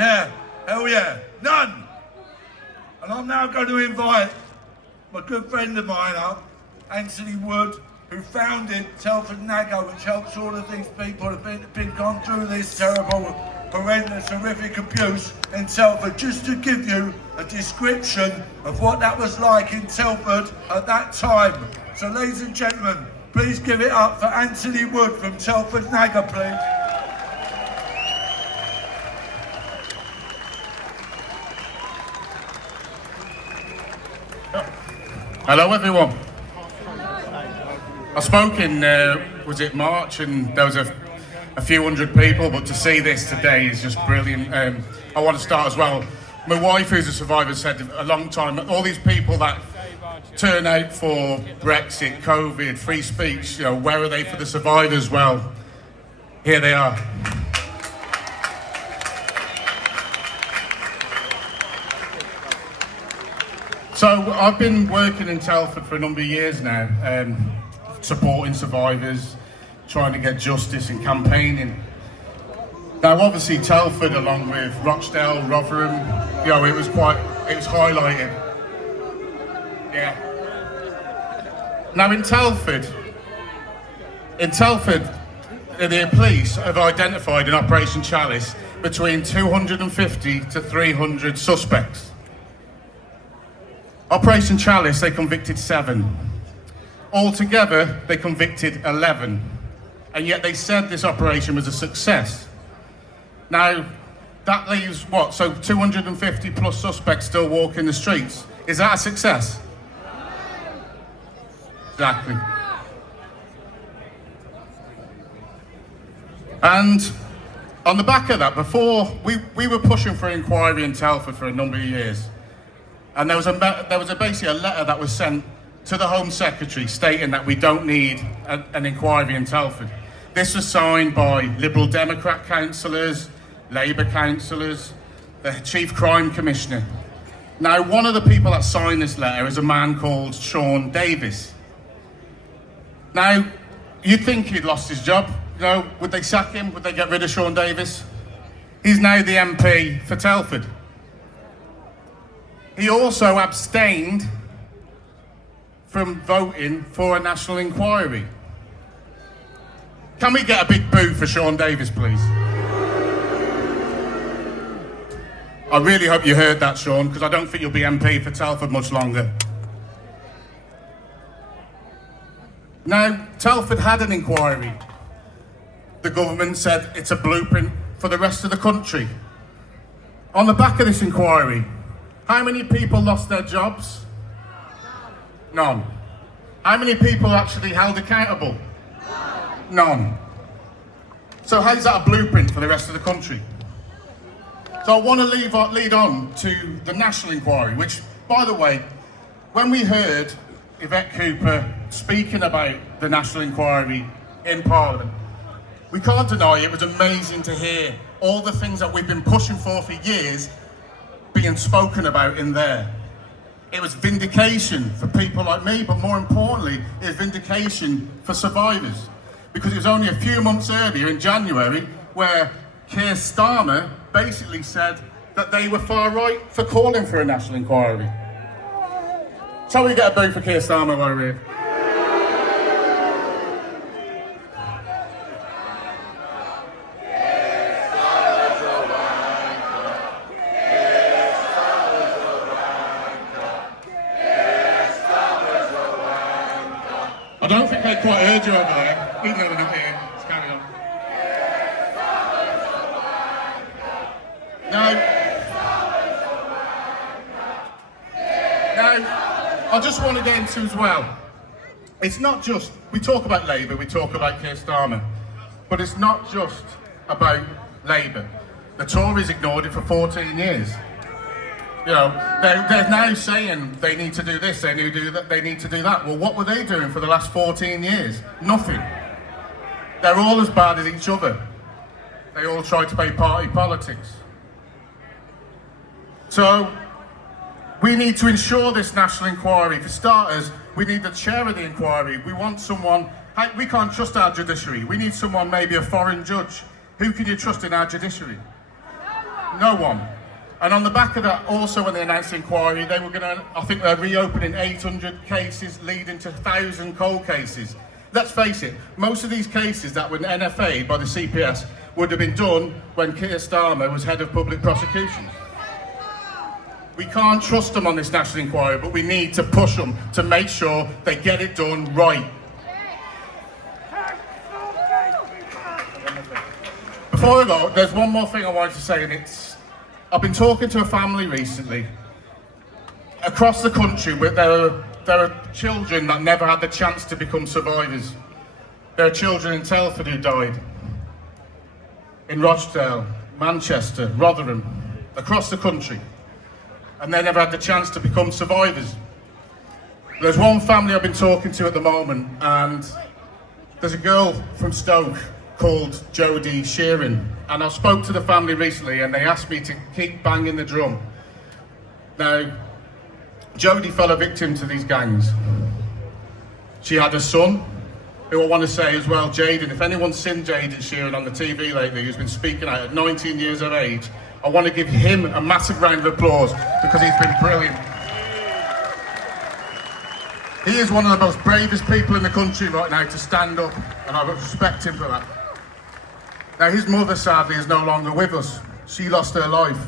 Yeah, hell yeah, none. And I'm now going to invite my good friend of mine up, Anthony Wood, who founded Telford NAGO, which helps all of these people who have been gone through this terrible, horrendous, horrific abuse in Telford, just to give you a description of what that was like in Telford at that time. So ladies and gentlemen, please give it up for Anthony Wood from Telford NAGO, please. Hello everyone. I spoke in, was it March, and there was a few hundred people, but to see this today is just brilliant. I want to start as well. My wife, who's a survivor, said a long time, all these people that turn out for Brexit, COVID, free speech, you know, where are they for the survivors? Well, here they are. So I've been working in Telford for a number of years now, supporting survivors, trying to get justice and campaigning. Now obviously Telford, along with Rochdale, Rotherham, you know, it was highlighted. Yeah. Now in Telford, the police have identified in Operation Chalice between 250 to 300 suspects. Operation Chalice, they convicted 7. Altogether, they convicted 11. And yet they said this operation was a success. Now, that leaves what? So 250 plus suspects still walking the streets. Is that a success? Exactly. And on the back of that, before, we were pushing for an inquiry in Telford for a number of years. And there was basically a letter that was sent to the Home Secretary stating that we don't need an inquiry in Telford. This was signed by Liberal Democrat councillors, Labour councillors, the Chief Crime Commissioner. Now, one of the people that signed this letter is a man called Sean Davis. Now, you'd think he'd lost his job. You know, would they sack him? Would they get rid of Sean Davis? He's now the MP for Telford. He also abstained from voting for a national inquiry. Can we get a big boo for Sean Davis, please? I really hope you heard that, Sean, because I don't think you'll be MP for Telford much longer. Now, Telford had an inquiry. The government said it's a blueprint for the rest of the country. On the back of this inquiry, how many people lost their jobs? None. How many people actually held accountable? None. So how's that a blueprint for the rest of the country? So I want to lead on to the national inquiry, which, by the way, when we heard Yvette Cooper speaking about the national inquiry in Parliament, we can't deny it was amazing to hear all the things that we've been pushing for years being spoken about in there. It was vindication for people like me, but more importantly, it was vindication for survivors. Because it was only a few months earlier in January where Keir Starmer basically said that they were far right for calling for a national inquiry. So we get a boo for Keir Starmer while we're here. I don't think they quite heard you over there, even though they're not here. Let's carry on. Now, I just want to get into as well, it's not just, we talk about Labour, we talk about Keir Starmer, but it's not just about Labour. The Tories ignored it for 14 years. You know, they're now saying they need to do this, they need to do that, they need to do that. Well, what were they doing for the last 14 years? Nothing. They're all as bad as each other. They all try to play party politics. So, we need to ensure this national inquiry. For starters, we need the chair of the inquiry. We want someone, we can't trust our judiciary. We need someone, maybe a foreign judge. Who can you trust in our judiciary? No one. And on the back of that, also when they announced the inquiry, they were going to, I think they're reopening 800 cases leading to 1,000 cold cases. Let's face it, most of these cases that were NFA'd by the CPS would have been done when Keir Starmer was head of public prosecutions. We can't trust them on this national inquiry, but we need to push them to make sure they get it done right. Before I go, there's one more thing I wanted to say, and I've been talking to a family recently. Across the country, there are children that never had the chance to become survivors. There are children in Telford who died, in Rochdale, Manchester, Rotherham, across the country, and they never had the chance to become survivors. There's one family I've been talking to at the moment, and there's a girl from Stoke called Jodie Sheeran, and I spoke to the family recently and they asked me to keep banging the drum. Now, Jodie fell a victim to these gangs. She had a son, who I want to say as well, Jaden. If anyone's seen Jaden Sheeran on the TV lately, who's been speaking out at 19 years of age, I want to give him a massive round of applause because he's been brilliant. He is one of the most bravest people in the country right now to stand up, and I respect him for that. Now, his mother, sadly, is no longer with us. She lost her life.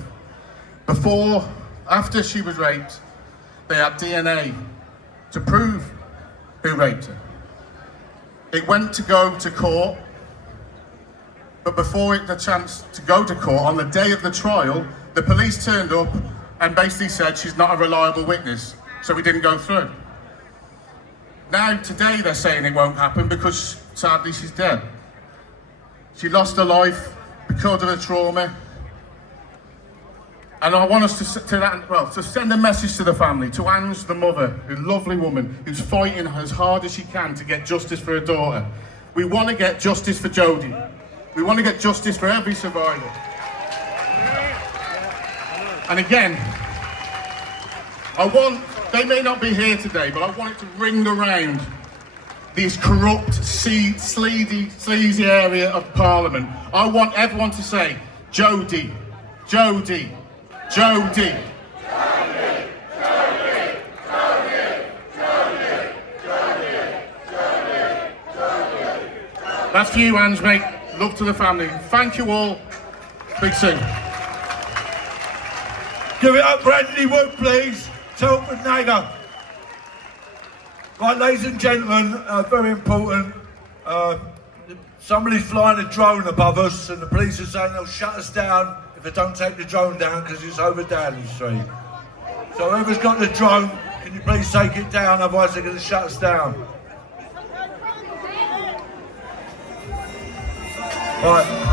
After she was raped, they had DNA to prove who raped her. It went to go to court, but before it had the chance to go to court, on the day of the trial, the police turned up and basically said she's not a reliable witness, so we didn't go through. Now, today, they're saying it won't happen because, sadly, she's dead. She lost her life because of the trauma. And I want us to send a message to the family, to Ange, the mother, a lovely woman who's fighting as hard as she can to get justice for her daughter. We want to get justice for Jodie. We want to get justice for every survivor. And again, they may not be here today, but I want it to ring around this corrupt, sleazy area of Parliament. I want everyone to say, Jodie, Jodie, Jodie. Jodie, Jodie, Jodie, Jodie, Jodie, Jodie, Jodie. That's for you, Ange, mate. Love to the family. Thank you all. Speak soon. Give it up for Anthony Wood, please. Telford Nagger. Right, ladies and gentlemen, very important. Somebody's flying a drone above us and the police are saying they'll shut us down if they don't take the drone down because it's over Downing Street. So whoever's got the drone, can you please take it down, otherwise they're going to shut us down. Right.